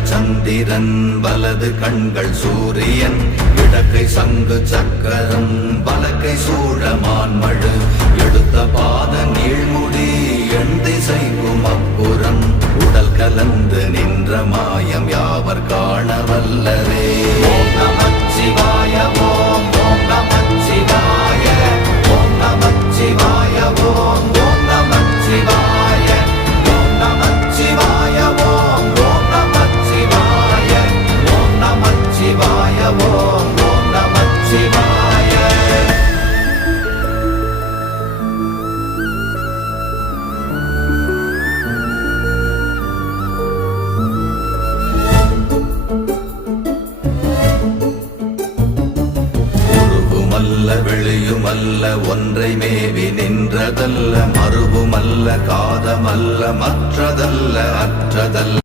இடங்கள் சந்திரன் வலது கண்கள் சூரியன் இடக்கை சங்கு சக்கரம் வலக்கை சூழமான்மழு எடுத்த பாத நீழ்முடி எண் திசைக்கும் அப்புறம் உடல் கலந்து நின்ற மாயம் யாவர் காண வல்லரே. ஓம் நமச்சிவாய ஓம் ஓம் நமச்சிவாய ஓம் நமச்சிவாய ஓம் ஓம் நமச்சிவாய ஓம் நமச்சிவாய ஓம் ஓம் நமச்சிவாய ஓம் நமச்சிவாய ஓம் ஓம் நமச்சிவாய. வெளியுமல்ல ஒன்றை மேவி நின்றதல்ல மறுவுமல்ல காதமல்ல மற்றதல்ல அற்றதல்ல